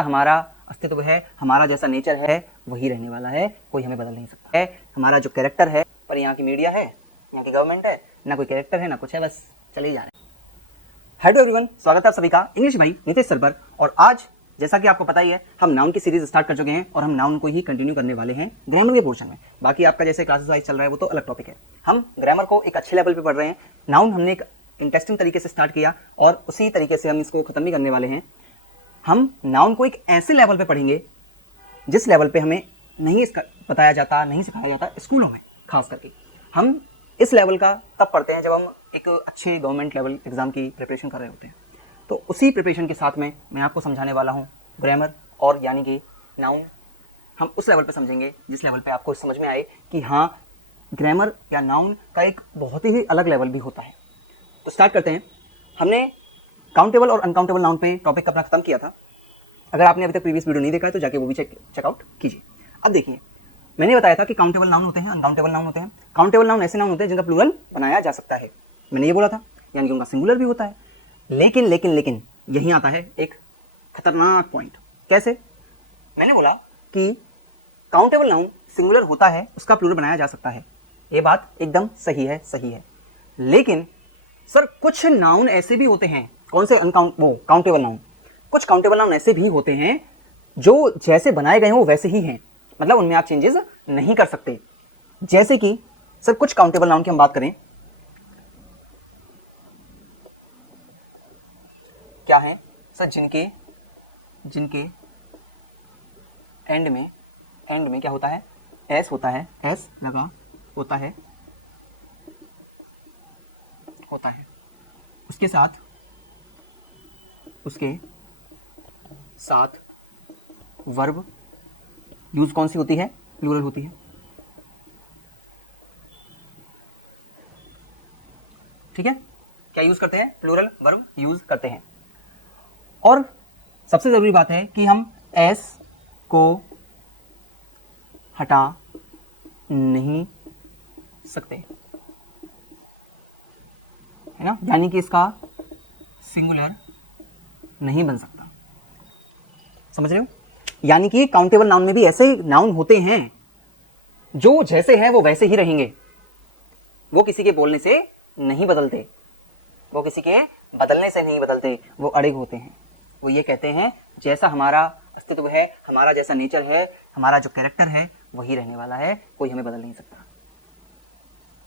हमारा अस्तित्व है, हमारा जैसा नेचर है वही रहने वाला है, कोई हमें बदल नहीं सकता है। हमारा जो कैरेक्टर है, पर यहाँ की मीडिया है, यहाँ की गवर्नमेंट है, ना कोई कैरेक्टर है ना कुछ है, बस चले जा रहे हैं। हेलो एवरीवन, स्वागत है आप सभी का इंग्लिश भाई नितेश सर पर। और आज जैसा कि आपको पता ही है, हम नाउन की सीरीज स्टार्ट कर चुके हैं और हम नाउन को ही कंटिन्यू करने वाले हैं ग्रामर के पोर्शन में। बाकी आपका जैसे क्लासेस वाइज चल रहा है वो तो अलग टॉपिक है। हम ग्रामर को एक अच्छे लेवल पे पढ़ रहे हैं। नाउन हमने एक इंटरेस्टिंग तरीके से स्टार्ट किया और उसी तरीके से हम इसको खत्म भी करने वाले हैं। हम नाउन को एक ऐसे लेवल पे पढ़ेंगे जिस लेवल पे हमें नहीं इसका बताया जाता, नहीं सिखाया जाता स्कूलों में खास करके। हम इस लेवल का तब पढ़ते हैं जब हम एक अच्छे गवर्नमेंट लेवल एग्जाम की प्रिपरेशन कर रहे होते हैं। तो उसी प्रिपरेशन के साथ में मैं आपको समझाने वाला हूँ ग्रामर और यानी कि नाउन। हम उस लेवल पे समझेंगे जिस लेवल पे आपको समझ में आए कि हाँ, ग्रामर या नाउन का एक बहुत ही अलग लेवल भी होता है। तो स्टार्ट करते हैं। हमने काउंटेबल और अनकाउंटेबल नाउन पे टॉपिक अपना खत्म किया था। अगर आपने अभी तक प्रीवियस वीडियो नहीं देखा है तो जाके वो भी चेकआउट कीजिए। अब देखिए, मैंने बताया था कि काउंटेबल नाउन होते हैं, अनकाउंटेबल नाउन होते हैं। काउंटेबल नाउन ऐसे नाउन होते हैं जिनका प्लूरल बनाया जा सकता है, मैंने ये बोला था, यानी कि उनका सिंगुलर भी होता है। लेकिन लेकिन लेकिन यहीं आता है एक खतरनाक पॉइंट। कैसे? मैंने बोला कि काउंटेबल नाउन सिंगुलर होता है, उसका प्लूरल बनाया जा सकता है। ये बात एकदम सही है, सही है। लेकिन सर कुछ नाउन ऐसे भी होते हैं, कौन से? Countable noun. कुछ काउंटेबल नाउन ऐसे भी होते हैं जो जैसे बनाए गए हो वैसे ही हैं, मतलब उनमें आप चेंजेस नहीं कर सकते। जैसे कि सर कुछ काउंटेबल नाउन की हम बात करें, क्या है सर? जिनके एंड में क्या होता है? एस होता है, एस लगा होता है उसके साथ वर्ब यूज कौन सी होती है? प्लूरल होती है। ठीक है, क्या यूज करते हैं? प्लूरल वर्ब यूज करते हैं। और सबसे जरूरी बात है कि हम एस को हटा नहीं सकते, है ना, यानी कि इसका सिंगुलर नहीं बन सकता। समझ रहे हो? यानी कि काउंटेबल नाउन में भी ऐसे नाउन होते हैं जो जैसे हैं वो वैसे ही रहेंगे, वो किसी के बोलने से नहीं बदलते, वो किसी के बदलने से नहीं बदलते, वो अड़िग होते हैं। वो ये कहते हैं जैसा हमारा अस्तित्व है, हमारा जैसा नेचर है, हमारा जो कैरेक्टर है वही रहने वाला है, कोई हमें बदल नहीं सकता।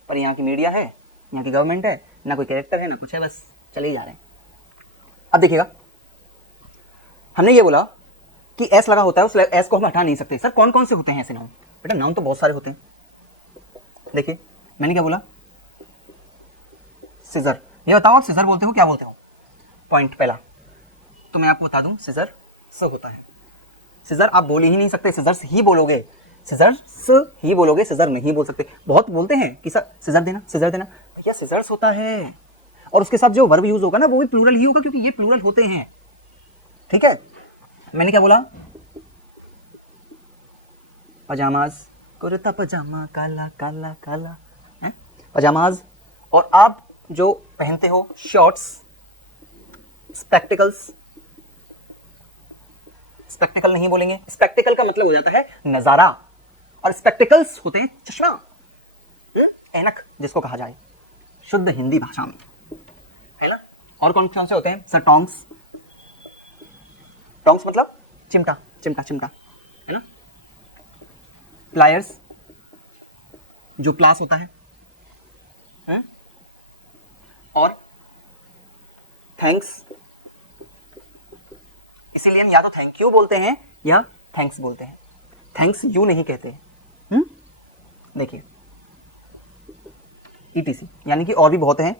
पर यहाँ की मीडिया है, यहाँ की गवर्नमेंट है, ना कोई कैरेक्टर है ना कुछ है, बस चले ही जा रहे हैं। अब देखिएगा, हमने ये बोला कि एस लगा होता है, उस एस को हम हटा नहीं सकते। सर कौन कौन से होते हैं ऐसे नाउन? बेटा नाउन तो बहुत सारे होते हैं। देखिए मैंने क्या बोला? सिजर। ये बताओ आप सिजर बोलते हो क्या बोलते हो? पॉइंट पहला तो मैं आपको बता दूं, सिजर स होता है। सिजर आप बोल ही नहीं सकते, सिजर्स ही बोलोगे, सिजर्स ही बोलोगे, सिजर नहीं बोल सकते। बहुत बोलते हैं कि सर सिजर देना, सिजर देना, भैया सिजर्स होता है। और उसके साथ जो वर्ब यूज होगा ना वो भी प्लूरल ही होगा, क्योंकि ये प्लूरल होते हैं। ठीक है, मैंने क्या बोला? पजामाज, कुर्ता पजामा काला काला काला, है पजामाज। और आप जो पहनते हो शॉर्ट्स, स्पेक्टिकल्स, स्पेक्टिकल नहीं बोलेंगे, स्पेक्टिकल का मतलब हो जाता है नजारा, और स्पेक्टिकल्स होते हैं चश्मा, ऐनक जिसको कहा जाए शुद्ध हिंदी भाषा में, है ना। और कौन कौन से होते हैं सर? टोंग्स। टोंग्स मतलब चिमटा, चिमटा चिमटा, है ना। प्लायर्स, जो प्लास होता है? और थैंक्स, इसीलिए हम या तो थैंक यू बोलते हैं या थैंक्स बोलते हैं, थैंक्स यू नहीं कहते। देखिए ETC, यानी कि और भी बहुत हैं।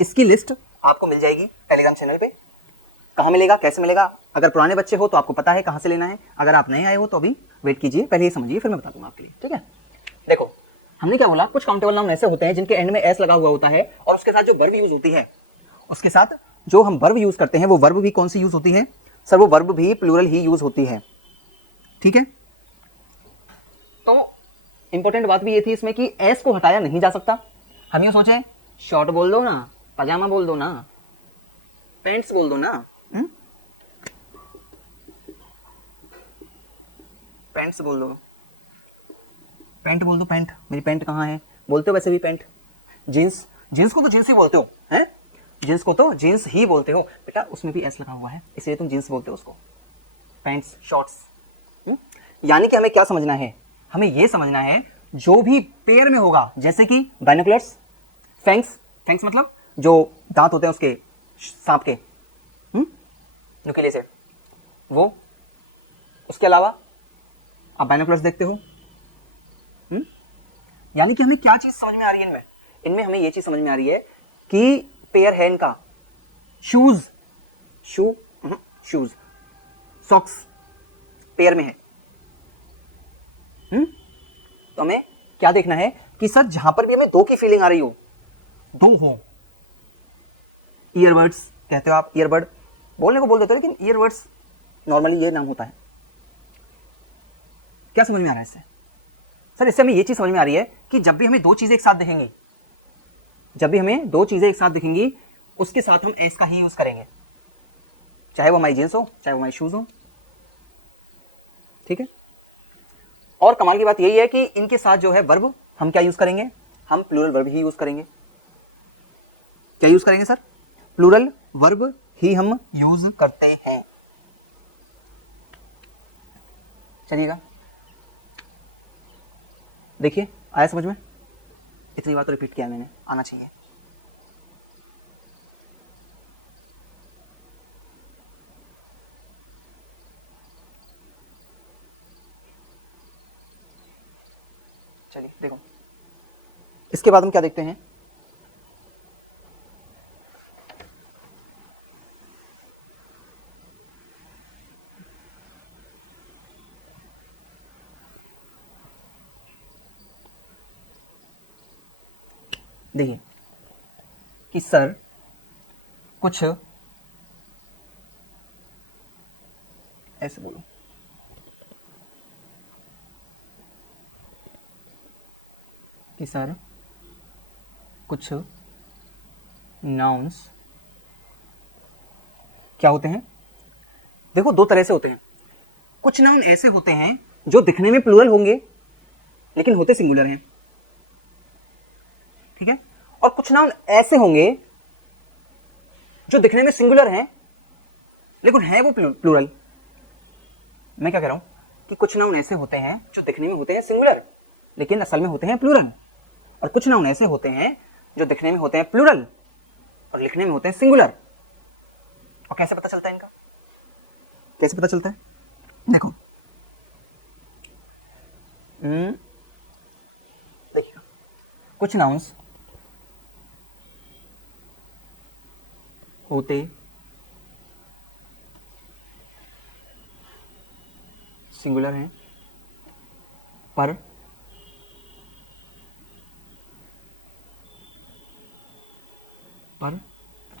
इसकी लिस्ट आपको मिल जाएगी टेलीग्राम चैनल पे। कहाँ मिलेगा, कैसे मिलेगा? अगर पुराने बच्चे हो तो आपको पता है कहाँ से लेना है, अगर आप नए आए हो तो अभी वेट कीजिए, पहले ये समझिए फिर मैं बता दूंगा आपके लिए। ठीक है, देखो हमने क्या बोला? कुछ काउंटेबल नाउन ऐसे होते हैं जिनके एंड में एस लगा हुआ होता है और उसके साथ जो वर्ब यूज होती है, उसके साथ जो हम वर्ब यूज करते हैं वो वर्ब भी कौन सी यूज होती है? सर वो वर्ब भी प्लूरल ही यूज होती है। ठीक है, तो इंपॉर्टेंट बात भी ये थी इसमें कि एस को हटाया नहीं जा सकता। हम ये सोचे शॉर्ट बोल दो ना, पजामा बोल दो ना, पैंट्स बोल दो ना, पैंट्स बोल दो, पैंट बोल दो, पैंट, मेरी पैंट कहाँ है, बोलते हो वैसे भी पैंट। जींस, जींस को तो जींस ही बोलते हो, हैं? जींस को तो जींस ही बोलते हो बेटा, उसमें भी एस लगा हुआ है इसलिए तुम जींस बोलते हो उसको। Pants, shorts. यानी कि हमें क्या समझना है, हमें यह समझना है जो भी पेयर में होगा, जैसे कि बाइनोकुलर्स, फैंक्स, फैंक्स मतलब जो दांत होते हैं उसके, सांप के, नुकीले से, वो, उसके अलावा आप बाइनोकुलर्स देखते हो। यानी कि हमें क्या चीज समझ में आ रही है इनमें, इनमें हमें ये चीज समझ में आ रही है कि पेयर है इनका। शूज, शूज, सॉक्स पेयर में है। तो हमें क्या देखना है कि सर जहां पर भी हमें दो की फीलिंग आ रही हो, दो हो, ईयरबड्स कहते हो आप, ईयरबड बोलने को बोल देते हो लेकिन ईयरबड्स नॉर्मली ये नाम होता है। क्या समझ में आ रहा है इससे? सर इससे हमें ये चीज समझ में आ रही है कि जब भी हमें दो चीजें एक साथ दिखेंगी, जब भी हमें दो चीजें एक साथ दिखेंगी, उसके साथ हम एस का ही यूज करेंगे, चाहे वो हमारी जींस हो, चाहे वो हमारी शूज हो। ठीक है। और कमाल की बात यही है कि इनके साथ जो है वर्ब हम क्या यूज करेंगे, हम प्लूरल वर्ब ही यूज करेंगे। क्या यूज करेंगे सर? प्लूरल वर्ब ही हम यूज करते हैं। चलिएगा, देखिए आया समझ में? इतनी बात तो रिपीट किया मैंने, आना चाहिए। चलिए देखो, इसके बाद हम क्या देखते हैं, देखिए कि सर कुछ ऐसे बोलो, कि सर कुछ नाउन्स क्या होते हैं। देखो दो तरह से होते हैं, कुछ नाउन ऐसे होते हैं जो दिखने में प्लूरल होंगे लेकिन होते सिंगुलर हैं। ठीक है। और कुछ नाउन ऐसे होंगे जो दिखने में सिंगुलर हैं लेकिन है वो प्लूरल। मैं क्या कह रहा हूं कि कुछ नाउन ऐसे होते हैं जो दिखने में होते हैं सिंगुलर लेकिन असल में होते हैं प्लूरल, और कुछ नाउन ऐसे होते हैं जो दिखने में होते हैं प्लूरल और लिखने में होते हैं सिंगुलर। और कैसे पता चलता है इनका, कैसे पता चलता है? देखो देखिए, कुछ नाउन्स होते सिंगुलर हैं पर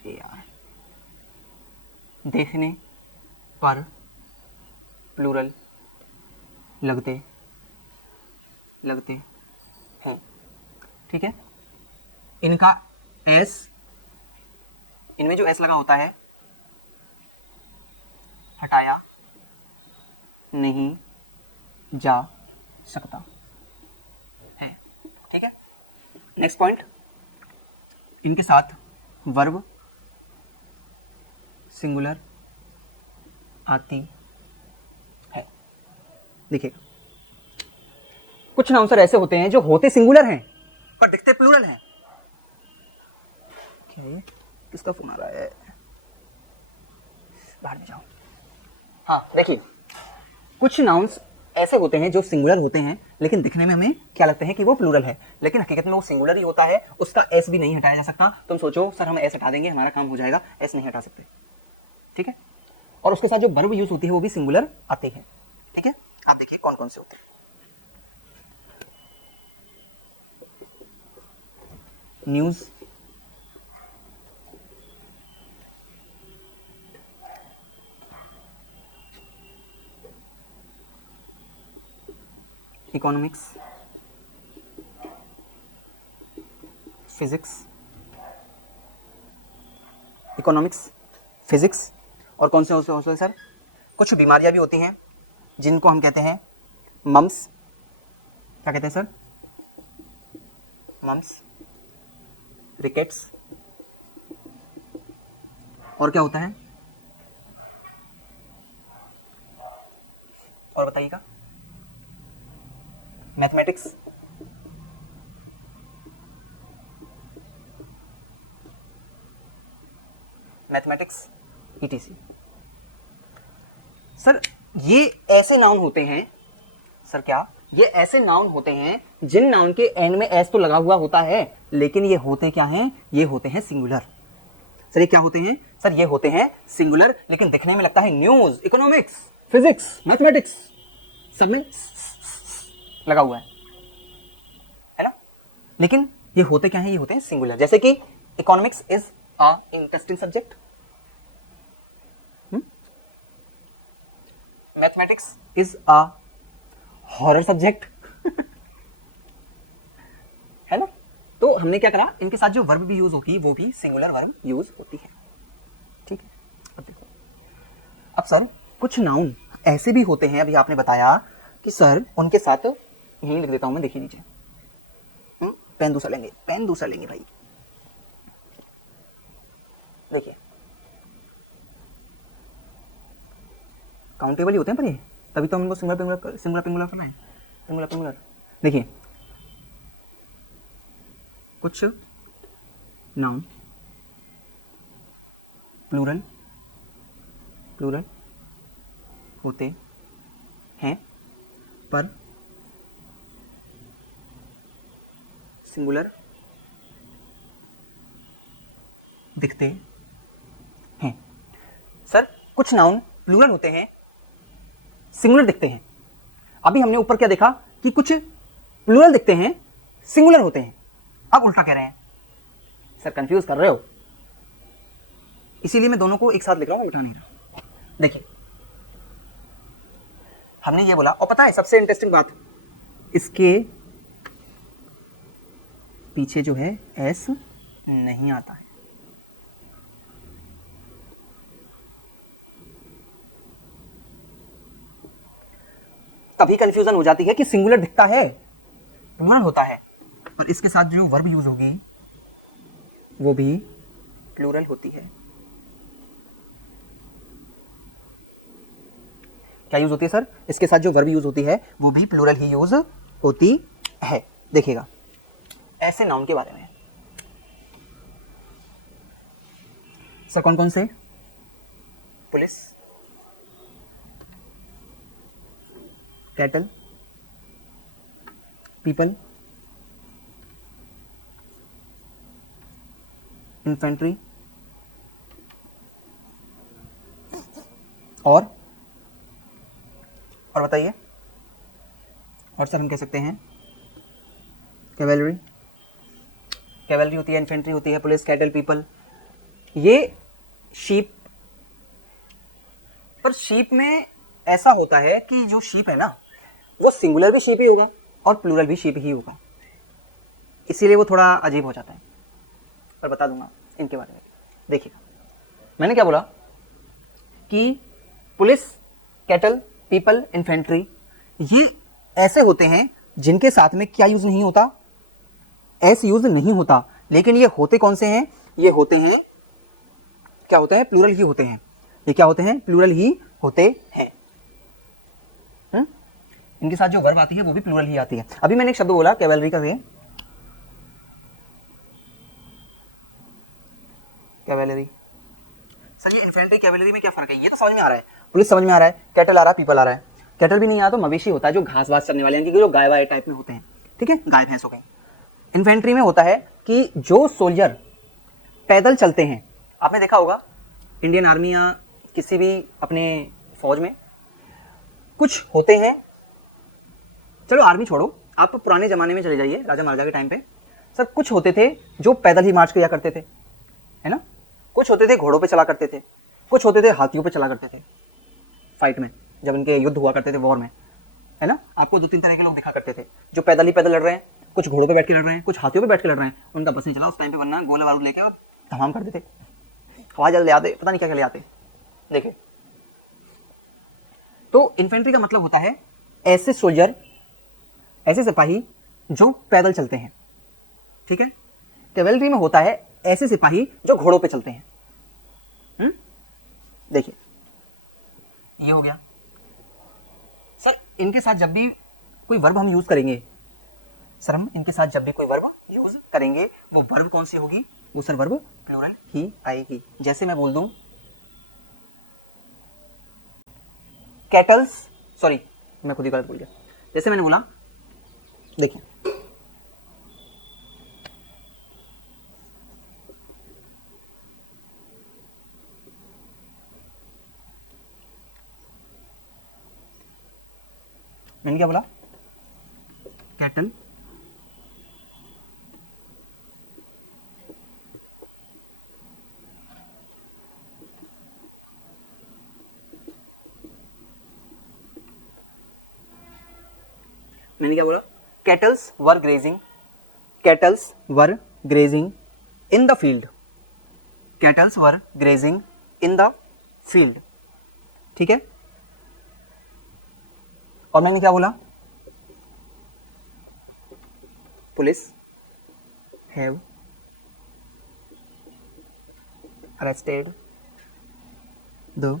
यार देखने पर प्लूरल लगते हैं। ठीक है। इनका एस, इनमें जो एस लगा होता है हटाया नहीं जा सकता है। ठीक है। नेक्स्ट पॉइंट, इनके साथ वर्ब सिंगुलर आती है। देखिए कुछ नाउन सर ऐसे होते हैं जो होते सिंगुलर हैं पर दिखते प्लूरल हैं। किसका फोन आ रहा है? बाहर में जाओ। हाँ देखिए, कुछ नाउन्स ऐसे होते हैं जो सिंगुलर होते हैं लेकिन दिखने में हमें क्या लगते हैं कि वो प्लूरल है, लेकिन हकीकत में वो सिंगुलर ही होता है, उसका एस भी नहीं हटाया जा सकता। तुम सोचो सर हम एस हटा देंगे हमारा काम हो जाएगा, एस नहीं हटा सकते। ठीक है। और उसके साथ जो वर्ब यूज होती है वो भी सिंगुलर आती है। ठीक है। आप देखिए कौन कौन से होते हैं। News, economics, physics, economics, physics, और कौन से होते हैं सर? कुछ बीमारियां भी होती हैं जिनको हम कहते हैं मम्स, क्या कहते हैं सर, मम्स, रिकेट्स, और क्या होता है, और बताइएगा, मैथमेटिक्स, मैथमेटिक्स ईटीसी। सर ये ऐसे नाउन होते हैं, सर क्या, ये ऐसे नाउन होते हैं जिन नाउन के एंड में एस तो लगा हुआ होता है, लेकिन ये होते क्या हैं, ये होते हैं सिंगुलर। सर ये क्या होते हैं, सर ये होते हैं सिंगुलर, लेकिन दिखने में लगता है न्यूज, इकोनॉमिक्स, फिजिक्स, मैथमेटिक्स, सब में लगा हुआ है ना, लेकिन ये होते क्या हैं, ये होते हैं सिंगुलर। जैसे कि economics is a interesting subject, mathematics is a horror subject है ना। तो हमने क्या करा, इनके साथ जो वर्ब भी यूज होती है वो भी सिंगुलर वर्ब यूज होती है, ठीक है। अब देखो, अब सर कुछ नाउन ऐसे भी होते हैं, अभी आपने बताया कि सर उनके साथ, यहीं लिख देता हूं मैं, देखिए नीचे, पेन दूसरा लेंगे, पेन दूसरा लेंगे भाई, देखिए काउंटेबल ही होते हैं पर ये, तभी तो हम इनको सिंगुलर पिंगुलर, सिंगुलर पिंगुलर करना है, सिंगुलर पिंगुलर। देखिए कुछ नाउन प्लूरल, प्लूरल होते हैं पर सिंगुलर दिखते हैं। सर कुछ नाउन प्लूरल होते हैं, सिंगुलर दिखते हैं। अभी हमने ऊपर क्या देखा कि कुछ प्लूरल दिखते हैं, सिंगुलर होते हैं, अब उल्टा कह रहे हैं। सर कंफ्यूज कर रहे हो, इसीलिए मैं दोनों को एक साथ लिख रहा हूं, उठा नहीं रहा। देखिए हमने ये बोला, और पता है सबसे इंटरेस्टिंग बात, इसके पीछे जो है एस नहीं आता है। तभी कंफ्यूजन हो जाती है कि सिंगुलर दिखता है, प्लूरल होता है, पर इसके साथ जो वर्ब यूज होगी वो भी प्लूरल होती है। क्या यूज होती है सर, इसके साथ जो वर्ब यूज होती है वो भी प्लूरल ही यूज होती है। देखिएगा ऐसे नाउन के बारे में सर कौन कौन से, पुलिस, कैटल, पीपल, इन्फेंट्री, और बताइए, और सर हम कह सकते हैं कैवेलरी, कैवेलरी होती है, इन्फेंट्री होती है, पुलिस, कैटल, पीपल, ये शीप। पर शीप में ऐसा होता है कि जो शीप है ना वो सिंगुलर भी शीप ही होगा और प्लूरल भी शीप ही होगा, इसीलिए वो थोड़ा अजीब हो जाता है, पर बता दूंगा इनके बारे में। देखिएगा मैंने क्या बोला कि पुलिस, कैटल, पीपल, इन्फेंट्री, ये ऐसे होते हैं जिनके साथ में क्या यूज नहीं होता, एस यूज नहीं होता, लेकिन ये होते कौन से हैं, ये होते हैं, क्या होते हैं, प्लूरल ही होते हैं। ये क्या होते हैं, प्लूरल ही होते हैं। इनके साथ जो वर्ब आती है वो भी प्लूरल ही आती है। अभी मैंने एक शब्द बोला कैवेलरी का, कैवेलरी, सर ये इन्फेंट्री कैवेलरी में क्या फर्क है, ये तो समझ में आ रहा है, पुलिस समझ में आ रहा है, कैटल आ रहा है, पीपल आ रहा है। कैटल भी नहीं आया तो मवेशी होता है जो घास वास चरने वाले हैं, जो गाय वाय टाइप में होते हैं, ठीक है, गाय भैंस हो गए। इन्फेंट्री में होता है कि जो सोल्जर पैदल चलते हैं, आपने देखा होगा इंडियन आर्मी या किसी भी अपने फौज में कुछ होते हैं, चलो आर्मी छोड़ो, आप पुराने जमाने में चले जाइए, राजा महाराजा के टाइम पे, सर कुछ होते थे जो पैदल ही मार्च किया करते थे, है ना, कुछ होते थे घोड़ों पे चला करते थे, कुछ होते थे हाथियों पे चला करते थे फाइट में, जब इनके युद्ध हुआ करते थे वॉर में, है ना। आपको 2-3 तरह के लोग दिखा करते थे, जो पैदल ही पैदल लड़ रहे हैं, कुछ घोड़ों पे बैठ के लड़ रहे हैं, कुछ हाथियों पे बैठ के लड़ रहे हैं, उनका बस नहीं चला उस टाइम पे, वरना गोला बारूद लेके और धमाम कर देते, हवा जल ले आते, पता नहीं क्या क्या ले आते। देखिए तो इन्फेंट्री का मतलब होता है ऐसे सोल्जर, ऐसे सिपाही जो पैदल चलते हैं। ठीक है, कैवेलरी में होता है ऐसे सिपाही जो घोड़ों पे चलते हैं। देखिए ये हो गया सर। इनके साथ जब भी कोई वर्ब हम यूज करेंगे, सर हम इनके साथ जब भी कोई वर्ब यूज करेंगे, वो वर्ब कौन सी होगी? वो सर वर्ब प्लूरल ही आएगी। जैसे मैं बोल दूं कैटल्स, सॉरी मैं खुद ही गलत बोल गया। जैसे मैंने बोला, देखिए मैंने क्या बोला? कैटल मैंने क्या बोला? Kettles were grazing, kettles were grazing in the field, kettles were grazing in the field. ठीक है, और मैंने क्या बोला? Police have arrested the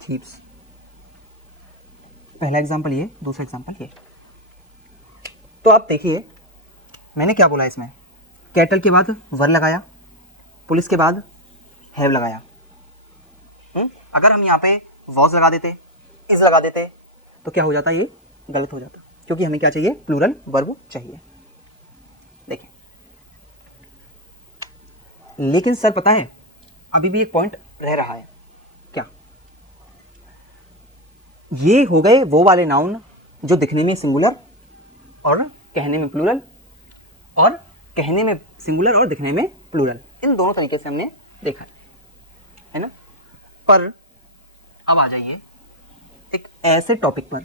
thieves. पहला एग्जांपल ये, दूसरा एग्जांपल ये। तो आप देखिए मैंने क्या बोला इसमें, कैटल के बाद वर लगाया, पुलिस के बाद हैव लगाया। अगर हम यहाँ पे वॉज लगा देते, इज लगा देते, तो क्या हो जाता? ये गलत हो जाता, क्योंकि हमें क्या चाहिए? प्लूरल वर्ब चाहिए। देखिए, लेकिन सर पता है अभी भी एक पॉइंट रह रहा है। क्या? ये हो गए वो वाले नाउन जो दिखने में सिंगुलर और कहने में प्लूरल, और कहने में सिंगुलर और दिखने में प्लूरल, इन दोनों तरीके से हमने देखा है ना। पर अब आ जाइए एक ऐसे टॉपिक पर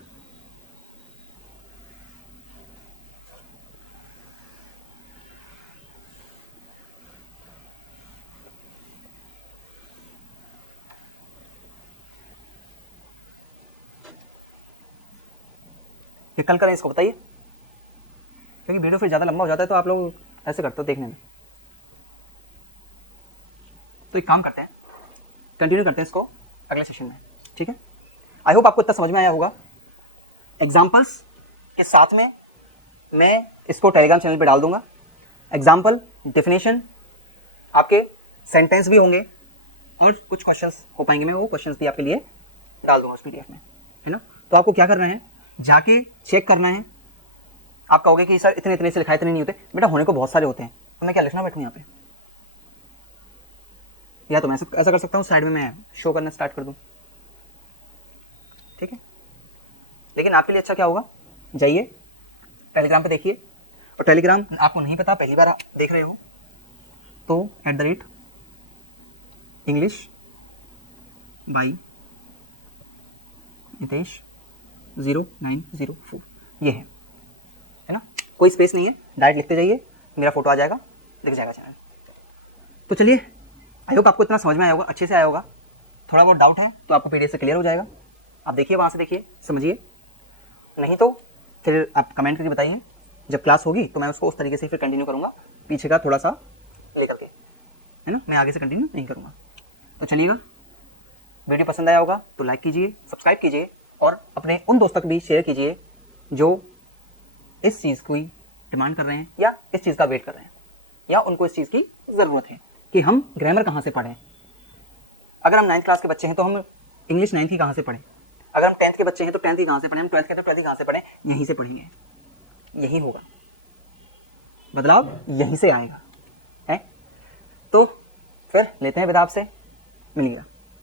ये कल करें, इसको बताइए, क्योंकि वीडियो फिर ज्यादा लंबा हो जाता है तो आप लोग ऐसे करते हो देखने में। तो एक काम करते हैं, कंटिन्यू करते हैं इसको अगले सेशन में। ठीक है, आई होप आपको इतना समझ में आया होगा। एग्जाम्पल्स के साथ में मैं इसको टेलीग्राम चैनल पे डाल दूंगा। एग्जाम्पल, डेफिनेशन, आपके सेंटेंस भी होंगे और कुछ क्वेश्चंस हो पाएंगे, मैं वो क्वेश्चंस भी आपके लिए डाल दूंगा उस पीडीएफ में, है ना। तो आपको क्या करना है, जाके चेक करना है। आप कहोगे कि सर इतने इतने से लिखा, इतने नहीं होते। बेटा होने को बहुत सारे होते हैं, तो मैं क्या लिखना बैठूं यहाँ पे? या तो मैं ऐसा कर सकता हूँ, साइड में मैं शो करना स्टार्ट कर दूं। ठीक है, लेकिन आपके लिए अच्छा क्या होगा, जाइए टेलीग्राम पे देखिए। और टेलीग्राम आपको नहीं पता, पहली बार आप देख रहे हो, तो @English by नितेश 0904 ये है ना। कोई स्पेस नहीं है, डायरेक्ट लिखते जाइए, मेरा फोटो आ जाएगा, दिख जाएगा चैनल। तो चलिए, आई होप आपको इतना समझ में आया होगा, अच्छे से आया होगा। थोड़ा बहुत डाउट है तो आपको पीडीएफ से क्लियर हो जाएगा। आप देखिए, वहां से देखिए, समझिए, नहीं तो फिर आप कमेंट करके बताइए। जब क्लास होगी तो मैं उसको उस तरीके से फिर कंटिन्यू करूंगा, पीछे का थोड़ा सा लेकर के, है ना। मैं आगे से कंटिन्यू नहीं करूंगा। तो चलिएगा, वीडियो पसंद आया होगा तो लाइक कीजिए, सब्सक्राइब कीजिए, और अपने उन दोस्तों को भी शेयर कीजिए जो इस चीज़ की डिमांड कर रहे हैं या इस चीज़ का वेट कर रहे हैं, या उनको इस चीज़ की ज़रूरत है कि हम ग्रामर कहाँ से पढ़ें। अगर हम 9th क्लास के बच्चे हैं तो हम इंग्लिश 9th की कहाँ से पढ़ें, अगर हम 10th के बच्चे हैं तो 10th की कहाँ से पढ़ें, हम 12th के तो 12th की कहाँ से पढ़ें, यहीं से पढ़ेंगे। यही होगा बदलाव, यहीं से आएगा है। तो फिर लेते हैं विदा, आपसे मिलिएगा।